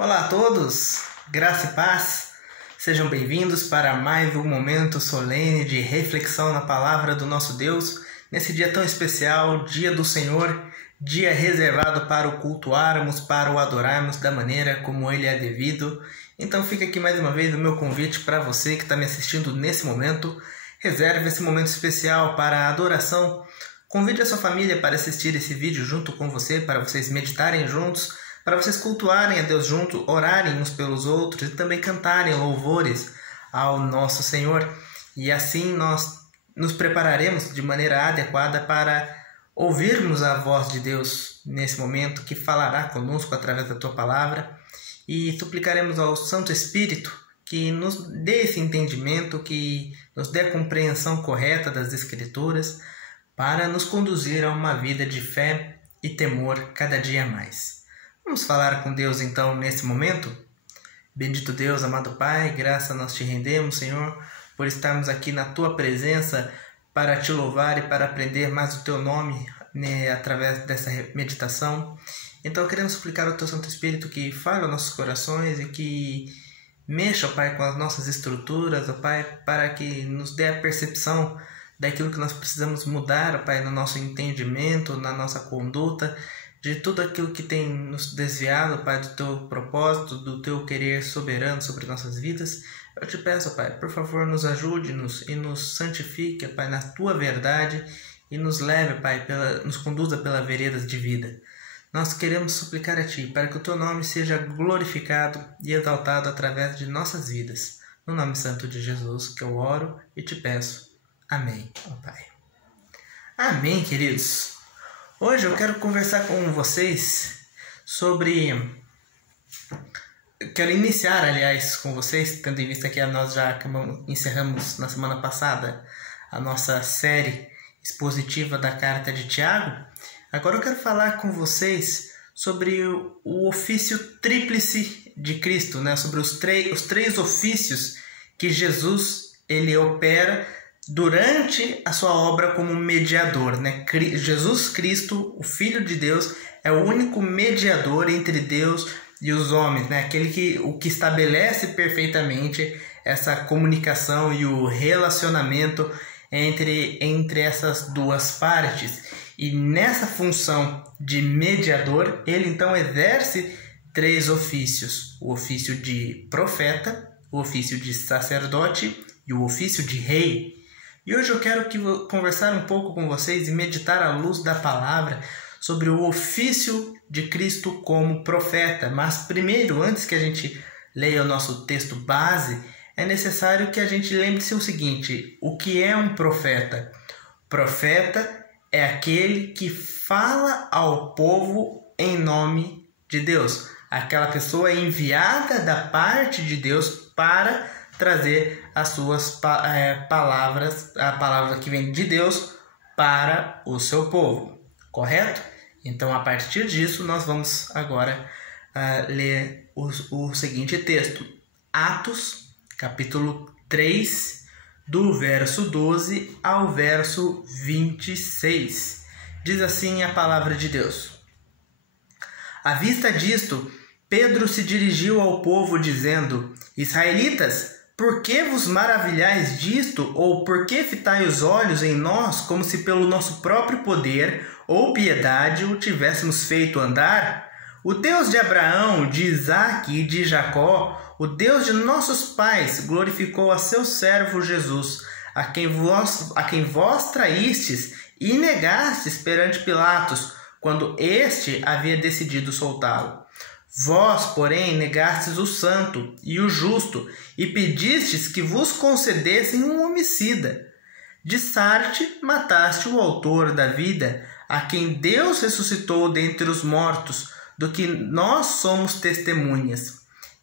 Olá a todos, graça e paz, sejam bem-vindos para mais um momento solene de reflexão na palavra do nosso Deus, nesse dia tão especial, dia do Senhor, dia reservado para o cultuarmos, para o adorarmos da maneira como Ele é devido. Então fica aqui mais uma vez o meu convite para você que está me assistindo nesse momento, reserve esse momento especial para a adoração, convide a sua família para assistir esse vídeo junto com você, para vocês meditarem juntos, para vocês cultuarem a Deus juntos, orarem uns pelos outros e também cantarem louvores ao nosso Senhor. E assim nós nos prepararemos de maneira adequada para ouvirmos a voz de Deus nesse momento, que falará conosco através da tua palavra, e suplicaremos ao Santo Espírito que nos dê esse entendimento, que nos dê a compreensão correta das Escrituras, para nos conduzir a uma vida de fé e temor cada dia mais. Vamos falar com Deus então nesse momento? Bendito Deus, amado Pai, graça nós te rendemos, Senhor, por estarmos aqui na tua presença para te louvar e para aprender mais o teu nome, né, através dessa meditação. Então queremos suplicar ao teu Santo Espírito que fale aos nossos corações e que mexa, Pai, com as nossas estruturas, ó Pai, para que nos dê a percepção daquilo que nós precisamos mudar, ó Pai, no nosso entendimento, na nossa conduta, de tudo aquilo que tem nos desviado, Pai, do teu propósito, do teu querer soberano sobre nossas vidas. Eu te peço, Pai, por favor, nos ajude-nos e nos santifique, Pai, na tua verdade e nos leve, Pai, nos conduza pela veredas de vida. Nós queremos suplicar a Ti para que o teu nome seja glorificado e exaltado através de nossas vidas. No nome santo de Jesus que eu oro e te peço. Amém, ó Pai. Amém, queridos. Hoje eu quero conversar com vocês sobre... Quero iniciar, aliás, com vocês, tendo em vista que nós já encerramos na semana passada a nossa série expositiva da Carta de Tiago. Agora eu quero falar com vocês sobre o ofício tríplice de Cristo, né? Sobre os três ofícios que Jesus ele opera durante a sua obra como mediador, né? Jesus Cristo, o Filho de Deus, é o único mediador entre Deus e os homens, né? Aquele que estabelece perfeitamente essa comunicação e o relacionamento entre essas duas partes. E nessa função de mediador, ele então exerce três ofícios: o ofício de profeta, o ofício de sacerdote e o ofício de rei. E hoje eu quero conversar um pouco com vocês e meditar à luz da palavra sobre o ofício de Cristo como profeta. Mas primeiro, antes que a gente leia o nosso texto base, é necessário que a gente lembre-se o seguinte: o que é um profeta? Profeta é aquele que fala ao povo em nome de Deus. Aquela pessoa enviada da parte de Deus para trazer as suas palavras, a palavra que vem de Deus para o seu povo, correto? Então, a partir disso, nós vamos agora ler o seguinte texto. Atos, capítulo 3, do verso 12 ao verso 26. Diz assim a palavra de Deus. À vista disto, Pedro se dirigiu ao povo dizendo: Israelitas, por que vos maravilhais disto, ou por que fitai os olhos em nós, como se pelo nosso próprio poder ou piedade o tivéssemos feito andar? O Deus de Abraão, de Isaque e de Jacó, o Deus de nossos pais, glorificou a seu servo Jesus, a quem vós traístes e negastes perante Pilatos, quando este havia decidido soltá-lo. Vós, porém, negastes o santo e o justo, e pedistes que vos concedessem um homicida. De Sarte mataste o autor da vida, a quem Deus ressuscitou dentre os mortos, do que nós somos testemunhas.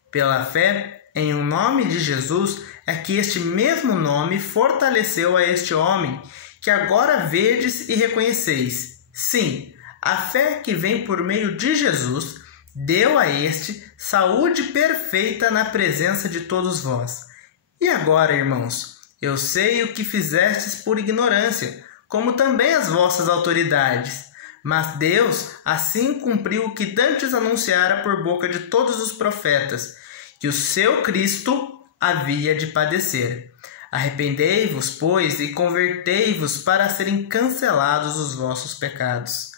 Pela fé em o nome de Jesus é que este mesmo nome fortaleceu a este homem, que agora vedes e reconheceis. Sim, a fé que vem por meio de Jesus deu a este saúde perfeita na presença de todos vós. E agora, irmãos, eu sei o que fizestes por ignorância, como também as vossas autoridades. Mas Deus assim cumpriu o que dantes anunciara por boca de todos os profetas, que o seu Cristo havia de padecer. Arrependei-vos, pois, e convertei-vos para serem cancelados os vossos pecados,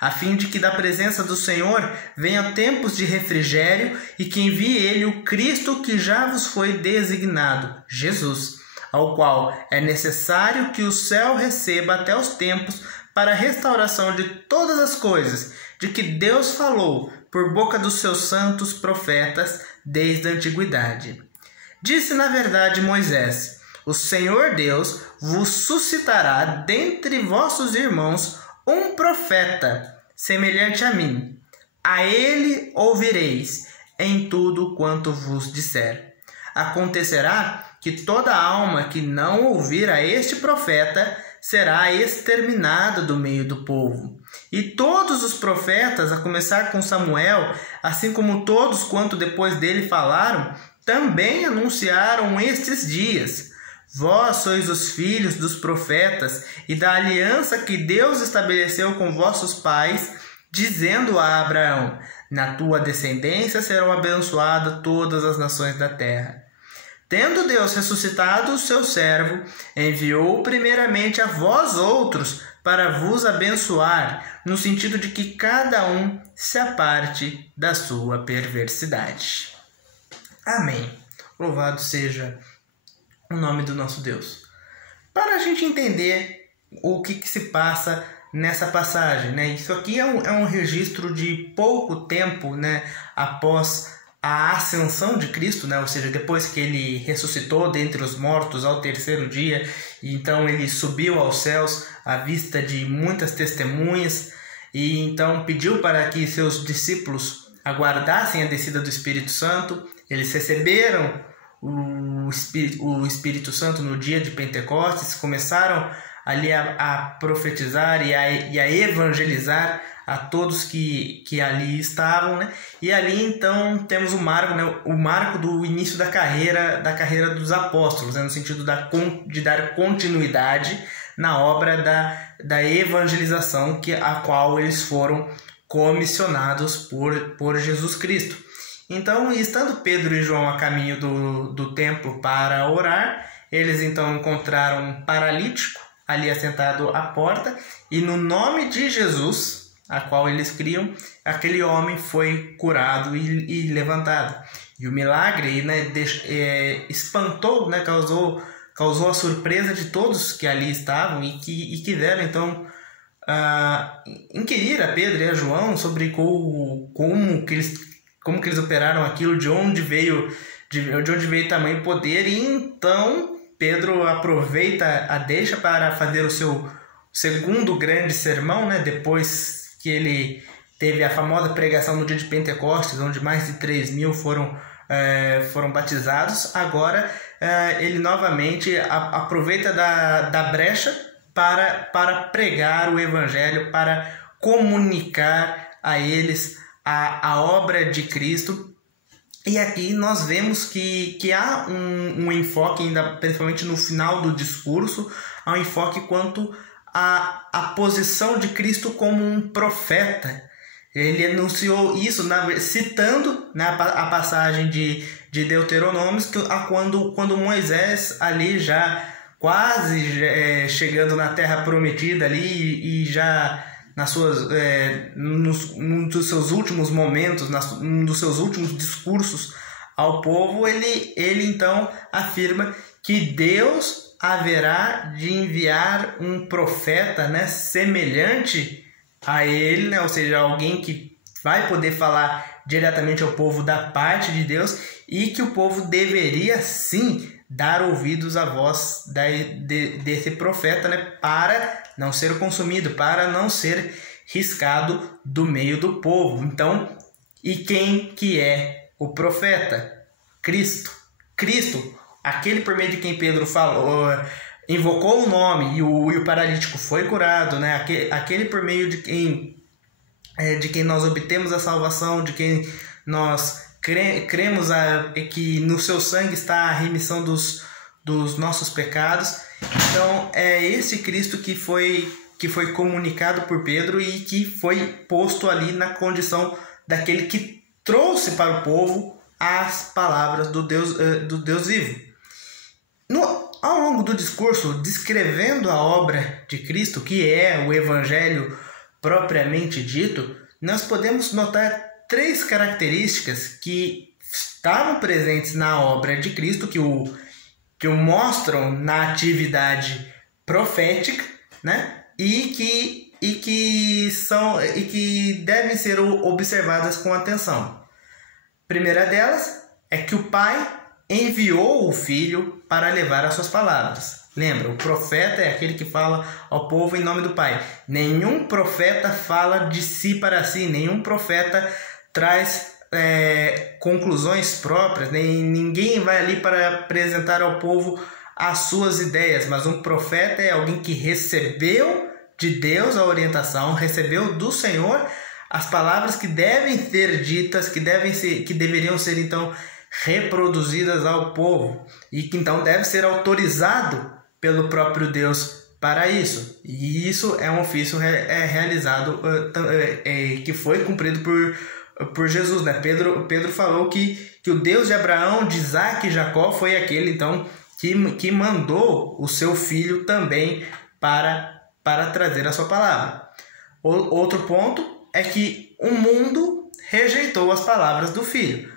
a fim de que da presença do Senhor venham tempos de refrigério e que envie ele o Cristo que já vos foi designado, Jesus, ao qual é necessário que o céu receba até os tempos para a restauração de todas as coisas, de que Deus falou por boca dos seus santos profetas desde a antiguidade. Disse na verdade Moisés: o Senhor Deus vos suscitará dentre vossos irmãos um profeta, semelhante a mim. A ele ouvireis em tudo quanto vos disser. Acontecerá que toda alma que não ouvir a este profeta será exterminada do meio do povo. E todos os profetas, a começar com Samuel, assim como todos quanto depois dele falaram, também anunciaram estes dias. Vós sois os filhos dos profetas e da aliança que Deus estabeleceu com vossos pais, dizendo a Abraão: na tua descendência serão abençoadas todas as nações da terra. Tendo Deus ressuscitado o seu servo, enviou primeiramente a vós outros para vos abençoar, no sentido de que cada um se aparte da sua perversidade. Amém. Louvado seja o nome do nosso Deus. Para a gente entender o que se passa nessa passagem, né? Isso aqui é um registro de pouco tempo, né, após a ascensão de Cristo, né? Ou seja, depois que ele ressuscitou dentre os mortos ao terceiro dia, e então ele subiu aos céus à vista de muitas testemunhas, e então pediu para que seus discípulos aguardassem a descida do Espírito Santo. Eles receberam o Espírito Santo no dia de Pentecostes, começaram ali a profetizar e a evangelizar a todos que ali estavam, né? E ali então temos o marco, né? O marco do início da carreira dos apóstolos, né? No sentido de dar continuidade na obra da evangelização a qual eles foram comissionados por Jesus Cristo. Então, estando Pedro e João a caminho do templo para orar, eles então encontraram um paralítico ali assentado à porta, e no nome de Jesus, a qual eles criam, aquele homem foi curado e levantado. E o milagre, né, espantou, né, causou a surpresa de todos que ali estavam e que quiseram então inquirir a Pedro e a João sobre como que eles operaram aquilo, de onde veio tamanho poder. E então Pedro aproveita a deixa para fazer o seu segundo grande sermão, né? Depois que ele teve a famosa pregação no dia de Pentecostes, onde mais de 3.000 foram batizados. Agora ele novamente aproveita da brecha para pregar o Evangelho, para comunicar a eles a obra de Cristo. E aqui nós vemos que há um enfoque, ainda principalmente no final do discurso, há um enfoque quanto à posição de Cristo como um profeta. Ele anunciou isso citando, né, a passagem de Deuteronômio, quando Moisés ali já quase chegando na terra prometida ali, e já num dos seus últimos momentos, num dos seus últimos discursos ao povo, ele então afirma que Deus haverá de enviar um profeta, né, semelhante a ele, né, ou seja, alguém que vai poder falar diretamente ao povo da parte de Deus, e que o povo deveria sim dar ouvidos à voz desse profeta, né, para não ser consumido, para não ser riscado do meio do povo. Então, e quem que é o profeta? Cristo, aquele por meio de quem Pedro falou, invocou o nome, e o paralítico foi curado, né? Aquele por meio de quem nós obtemos a salvação, de quem nós cremos que no seu sangue está a remissão dos nossos pecados. Então é esse Cristo que foi foi comunicado por Pedro e que foi posto ali na condição daquele que trouxe para o povo as palavras do Deus vivo. Ao longo do discurso, descrevendo a obra de Cristo, que é o Evangelho propriamente dito, nós podemos notar 3 características que estavam presentes na obra de Cristo, que o mostram na atividade profética, né? e que devem ser observadas com atenção. A primeira delas é que o Pai enviou o Filho para levar as suas palavras. Lembra, o profeta é aquele que fala ao povo em nome do Pai. Nenhum profeta fala de si para si, nenhum profeta traz conclusões próprias, ninguém vai ali para apresentar ao povo as suas ideias, mas um profeta é alguém que recebeu de Deus a orientação, recebeu do Senhor as palavras que devem ser ditas, que deveriam ser então reproduzidas ao povo e que então deve ser autorizado pelo próprio Deus para isso. E isso é um ofício realizado, que foi cumprido por Jesus, né? Pedro falou que o Deus de Abraão, de Isaac e Jacó foi aquele então que mandou o seu filho também para trazer a sua palavra. Outro ponto é que o mundo rejeitou as palavras do filho.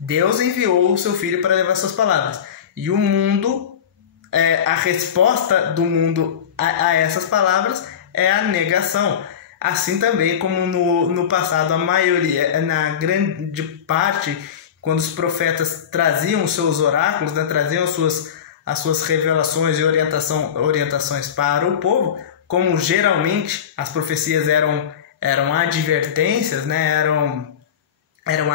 Deus enviou o seu filho para levar suas palavras. E o mundo, a resposta do mundo a essas palavras é a negação. Assim também como no passado, a maioria, na grande parte, quando os profetas traziam os seus oráculos, né, traziam as suas revelações e orientações para o povo, como geralmente as profecias eram advertências, né, eram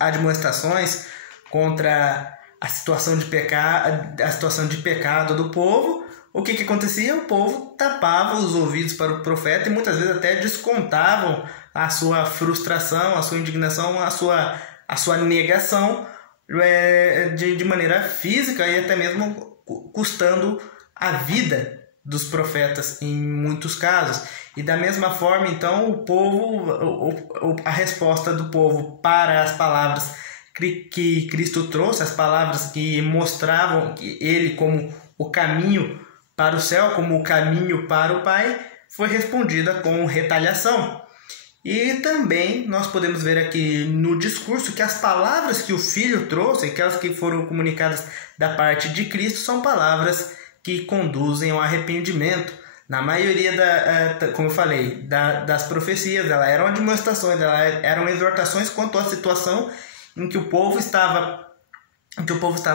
admoestações contra a situação de pecado do povo. O que acontecia? O povo tapava os ouvidos para o profeta e muitas vezes até descontavam a sua frustração, a sua indignação, a sua negação de maneira física e até mesmo custando a vida dos profetas em muitos casos. E da mesma forma, então, o povo, a resposta do povo para as palavras que Cristo trouxe, as palavras que mostravam ele como o caminho para o céu, como o caminho para o Pai, foi respondida com retaliação. E também nós podemos ver aqui no discurso que as palavras que o Filho trouxe, aquelas que foram comunicadas da parte de Cristo, são palavras que conduzem ao arrependimento. Na maioria, como eu falei, das profecias, elas eram admoestações, elas eram exortações quanto à situação em que o povo estava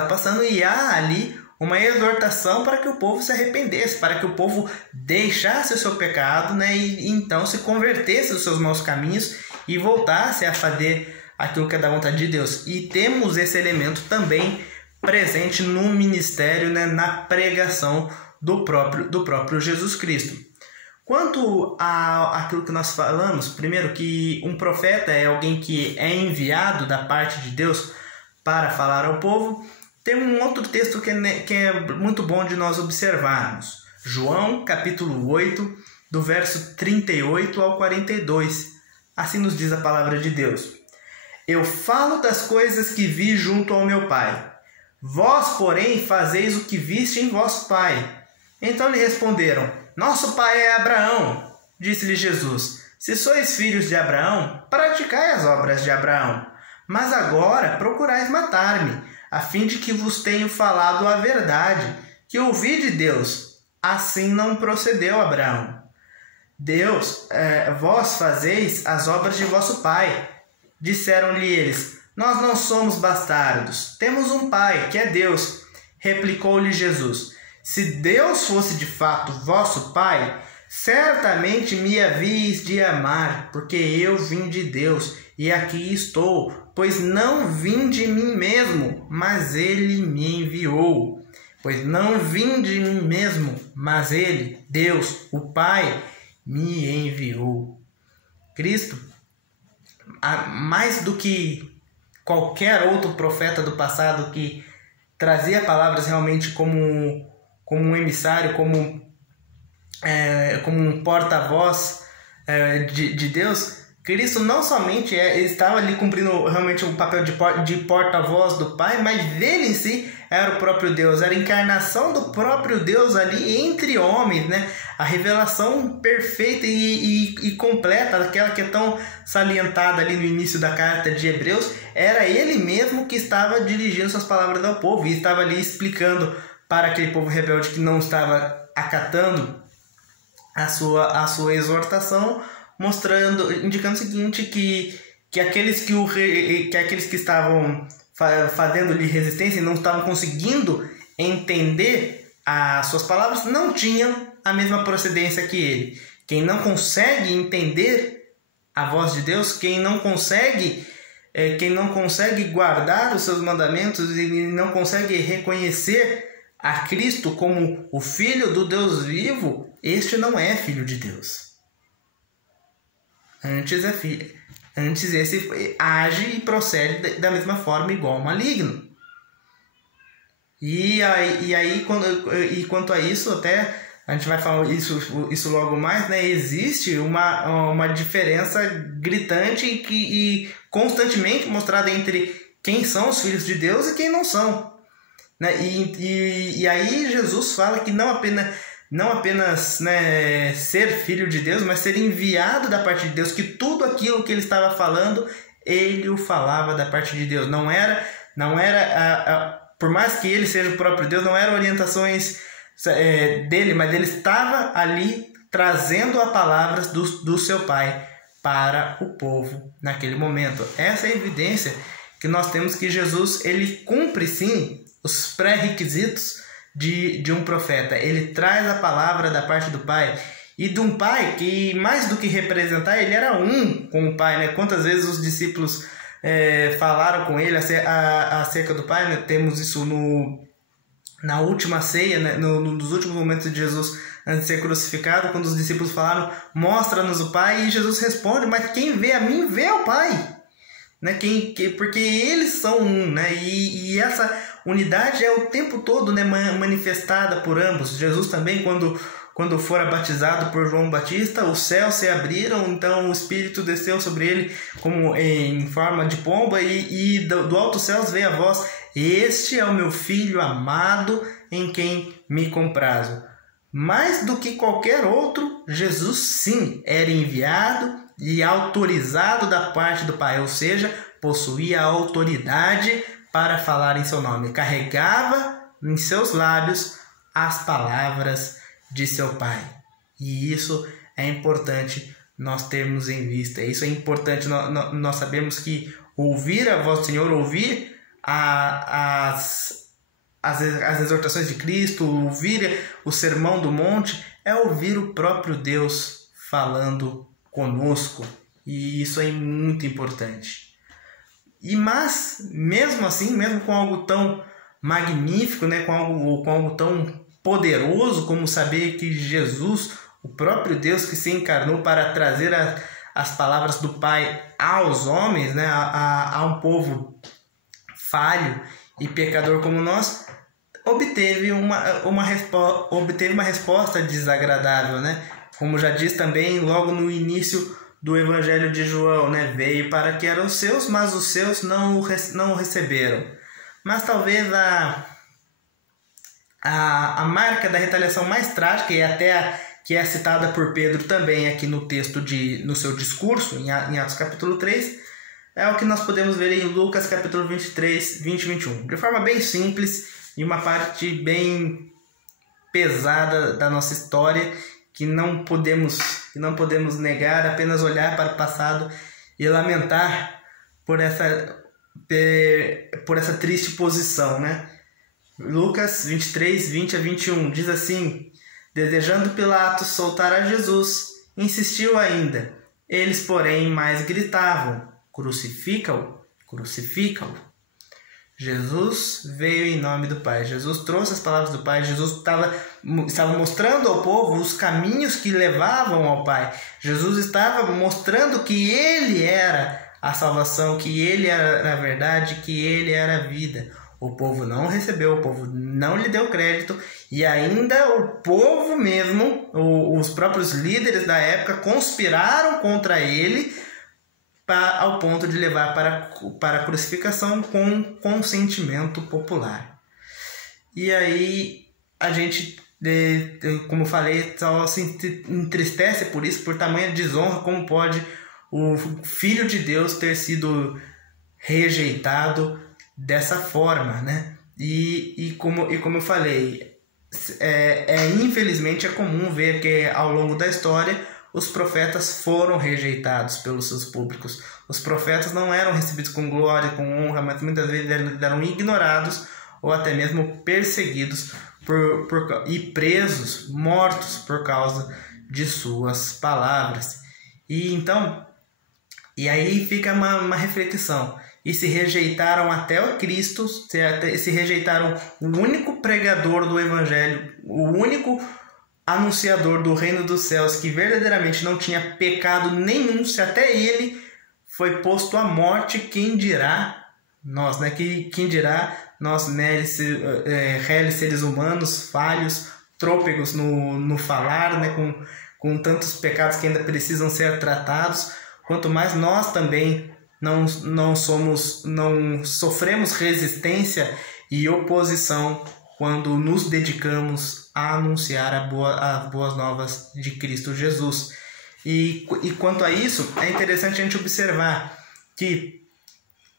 passando, e há ali uma exortação para que o povo se arrependesse, para que o povo deixasse o seu pecado, né, e então se convertesse dos seus maus caminhos e voltasse a fazer aquilo que é da vontade de Deus. E temos esse elemento também presente no ministério, né, na pregação do próprio Jesus Cristo. Quanto àquilo que nós falamos, primeiro que um profeta é alguém que é enviado da parte de Deus para falar ao povo, tem um outro texto que é muito bom de nós observarmos. João, capítulo 8, do verso 38 ao 42. Assim nos diz a palavra de Deus. Eu falo das coisas que vi junto ao meu Pai. Vós, porém, fazeis o que viste em vosso pai. Então lhe responderam, nosso pai é Abraão. Disse-lhe Jesus, se sois filhos de Abraão, praticai as obras de Abraão. Mas agora procurais matar-me, a fim de que vos tenho falado a verdade, que ouvi de Deus. Assim não procedeu Abraão. Vós fazeis as obras de vosso pai. Disseram-lhe eles, nós não somos bastardos, temos um pai, que é Deus. Replicou-lhe Jesus, se Deus fosse de fato vosso pai, certamente me havíeis de amar, porque eu vim de Deus, e aqui estou, pois não vim de mim mesmo, mas ele me enviou. Pois não vim de mim mesmo, mas ele, Deus, o Pai, me enviou. Cristo, mais do que qualquer outro profeta do passado que trazia palavras realmente como um emissário, como como um porta-voz de Deus, Cristo não somente estava ali cumprindo realmente o papel de porta-voz do Pai, mas ele em si era o próprio Deus, era a encarnação do próprio Deus ali entre homens, né? A revelação perfeita e completa, aquela que é tão salientada ali no início da carta de Hebreus, era ele mesmo que estava dirigindo suas palavras ao povo e estava ali explicando para aquele povo rebelde que não estava acatando a sua exortação, indicando o seguinte, que aqueles que estavam fazendo-lhe resistência e não estavam conseguindo entender as suas palavras, não tinham a mesma procedência que ele. Quem não consegue entender a voz de Deus, quem não consegue guardar os seus mandamentos e não consegue reconhecer a Cristo como o Filho do Deus vivo, este não é filho de Deus. Antes esse age e procede da mesma forma igual ao maligno. Quanto a isso, até a gente vai falar isso logo mais, né? Existe uma diferença gritante e constantemente mostrada entre quem são os filhos de Deus e quem não são, né? E aí Jesus fala que não apenas né, ser filho de Deus, mas ser enviado da parte de Deus, que tudo aquilo que ele estava falando, ele o falava da parte de Deus. Não era por mais que ele seja o próprio Deus, não eram orientações dele, mas ele estava ali trazendo a palavra do seu Pai para o povo naquele momento. Essa é a evidência que nós temos que Jesus ele cumpre sim os pré-requisitos de um profeta. Ele traz a palavra da parte do Pai, e de um Pai que, mais do que representar, ele era um com o Pai, né? Quantas vezes os discípulos falaram com ele acerca do Pai, né? Temos isso na última ceia, né? Nos últimos momentos de Jesus antes de ser crucificado, quando os discípulos falaram, mostra-nos o Pai, e Jesus responde, mas quem vê a mim, vê ao Pai. Né? Porque eles são um, né? E essa unidade é o tempo todo, né, manifestada por ambos. Jesus também, quando fora batizado por João Batista, os céus se abriram, então o Espírito desceu sobre ele como em forma de pomba, e do alto céus veio a voz: este é o meu filho amado, em quem me comprazo. Mais do que qualquer outro, Jesus sim era enviado e autorizado da parte do Pai, ou seja, possuía a autoridade para falar em seu nome, carregava em seus lábios as palavras de seu Pai. E isso é importante nós termos em vista. Isso é importante, nós sabemos que ouvir a voz do Senhor, ouvir as exortações de Cristo, ouvir o Sermão do Monte, é ouvir o próprio Deus falando conosco. E isso é muito importante. Mas, mesmo assim, mesmo com algo tão magnífico, né, com algo tão poderoso como saber que Jesus, o próprio Deus que se encarnou para trazer as palavras do Pai aos homens, né, a um povo falho e pecador como nós, obteve uma resposta desagradável, né? Como já diz também logo no início do Evangelho de João, né? Veio para que eram os seus, mas os seus não o receberam. Mas talvez a marca da retaliação mais trágica, e até que é citada por Pedro também aqui no texto no seu discurso, em Atos capítulo 3, é o que nós podemos ver em Lucas capítulo 23, 20 e 21. De forma bem simples e uma parte bem pesada da nossa história, que não podemos negar, apenas olhar para o passado e lamentar por essa triste posição, né? Lucas 23, 20 a 21 diz assim: desejando Pilatos soltar a Jesus, insistiu ainda. Eles, porém, mais gritavam: crucifica-o, crucifica-o. Jesus veio em nome do Pai. Jesus trouxe as palavras do Pai. Jesus estava mostrando ao povo os caminhos que levavam ao Pai. Jesus estava mostrando que Ele era a salvação, que Ele era a verdade, que Ele era a vida. O povo não recebeu, o povo não lhe deu crédito, e ainda o povo mesmo, os próprios líderes da época, conspiraram contra ele ao ponto de levar para a crucificação com consentimento popular. E aí a gente, como eu falei, só se entristece por isso, por tamanha desonra. Como pode o Filho de Deus ter sido rejeitado dessa forma, né? E como eu falei, infelizmente é comum ver que ao longo da história os profetas foram rejeitados pelos seus públicos. Os profetas não eram recebidos com glória, com honra, mas muitas vezes eram ignorados ou até mesmo perseguidos e presos, mortos por causa de suas palavras. E aí fica uma reflexão. E se rejeitaram até o Cristo, se rejeitaram o único pregador do Evangelho, o único anunciador do reino dos céus, que verdadeiramente não tinha pecado nenhum, se até ele foi posto à morte, quem dirá nós, né? Quem dirá nós, réis seres humanos, falhos, trôpegos no falar, né? Com tantos pecados que ainda precisam ser tratados, quanto mais nós também não sofremos resistência e oposição quando nos dedicamos a anunciar as boas novas de Cristo Jesus. E quanto a isso, é interessante a gente observar que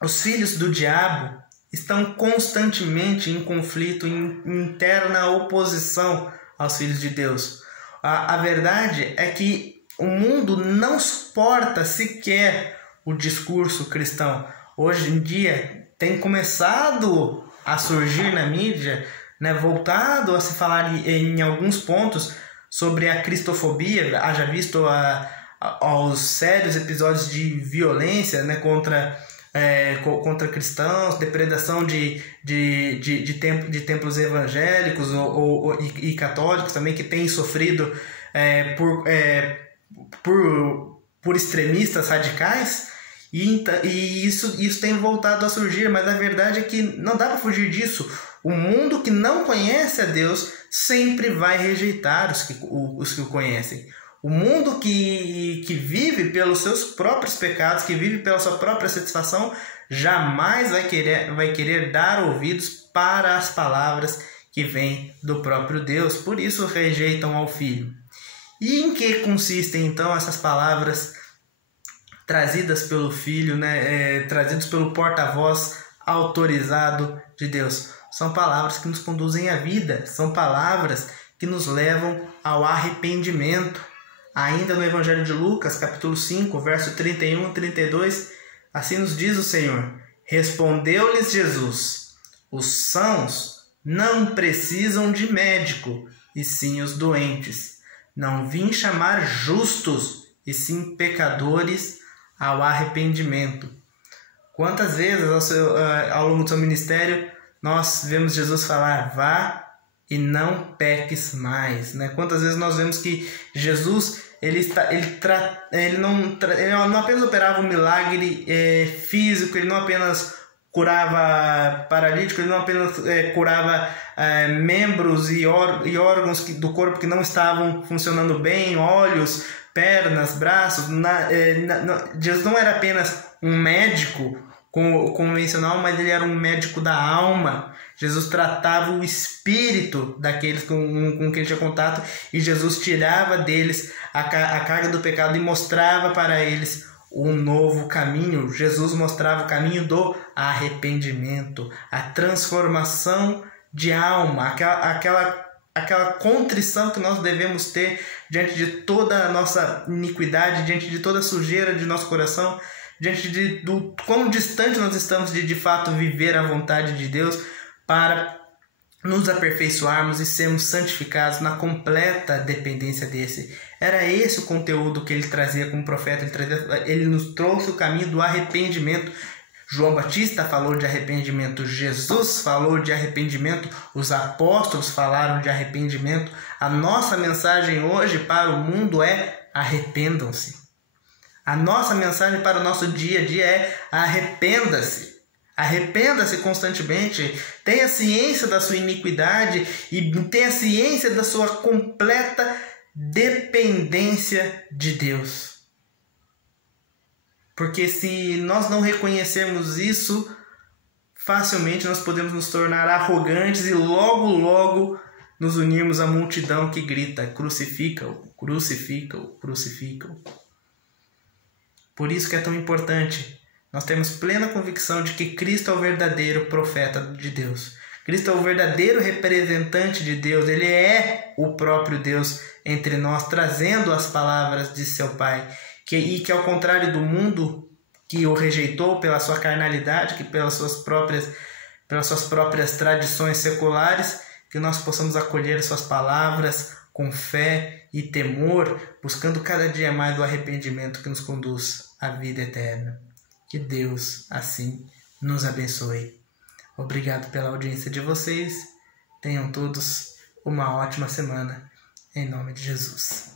os filhos do diabo estão constantemente em conflito, em interna oposição aos filhos de Deus. A verdade é que o mundo não suporta sequer o discurso cristão. Hoje em dia tem começado a surgir na mídia, né, voltado a se falar em alguns pontos sobre a cristofobia. Haja visto aos sérios episódios de violência, né, contra cristãos, depredação de templos evangélicos e católicos também, que têm sofrido por extremistas radicais. E isso tem voltado a surgir, mas a verdade é que não dá para fugir disso. O mundo que não conhece a Deus sempre vai rejeitar os que o conhecem. O mundo que vive pelos seus próprios pecados, que vive pela sua própria satisfação, jamais vai querer dar ouvidos para as palavras que vêm do próprio Deus. Por isso rejeitam ao Filho. E em que consistem então essas palavras trazidas pelo Filho, né? Trazidos pelo porta-voz autorizado de Deus? São palavras que nos conduzem à vida, são palavras que nos levam ao arrependimento. Ainda no Evangelho de Lucas, capítulo 5, verso 31 e 32, assim nos diz o Senhor: respondeu-lhes Jesus: os sãos não precisam de médico, e sim os doentes. Não vim chamar justos, e sim pecadores ao arrependimento. Quantas vezes ao longo do seu ministério nós vemos Jesus falar: vá e não peques mais, né? Quantas vezes nós vemos que Jesus ele não apenas operava um milagre físico, ele não apenas curava paralítico, ele não apenas curava membros e órgãos do corpo que não estavam funcionando bem, olhos, pernas, braços. Jesus não era apenas um médico convencional, mas ele era um médico da alma. Jesus tratava o espírito daqueles com quem ele tinha contato, e Jesus tirava deles a carga do pecado e mostrava para eles um novo caminho. Jesus mostrava o caminho do arrependimento, a transformação de alma, aquela contrição que nós devemos ter diante de toda a nossa iniquidade, diante de toda a sujeira de nosso coração, diante do quão distante nós estamos de fato viver a vontade de Deus, para nos aperfeiçoarmos e sermos santificados na completa dependência desse. Era esse o conteúdo que ele trazia como profeta. Ele nos trouxe o caminho do arrependimento. João Batista falou de arrependimento, Jesus falou de arrependimento, os apóstolos falaram de arrependimento. A nossa mensagem hoje para o mundo é: arrependam-se. A nossa mensagem para o nosso dia a dia é: arrependa-se. Arrependa-se constantemente, tenha ciência da sua iniquidade e tenha ciência da sua completa dependência de Deus. Porque se nós não reconhecermos isso, facilmente nós podemos nos tornar arrogantes e logo nos unirmos à multidão que grita: crucifica-o, crucifica-o, crucifica-o. Por isso que é tão importante nós temos plena convicção de que Cristo é o verdadeiro profeta de Deus. Cristo é o verdadeiro representante de Deus. Ele é o próprio Deus entre nós, trazendo as palavras de seu Pai. E que ao contrário do mundo que o rejeitou pela sua carnalidade, que pelas suas próprias tradições seculares, que nós possamos acolher suas palavras com fé e temor, buscando cada dia mais o arrependimento que nos conduz à vida eterna. Que Deus assim nos abençoe. Obrigado pela audiência de vocês. Tenham todos uma ótima semana. Em nome de Jesus.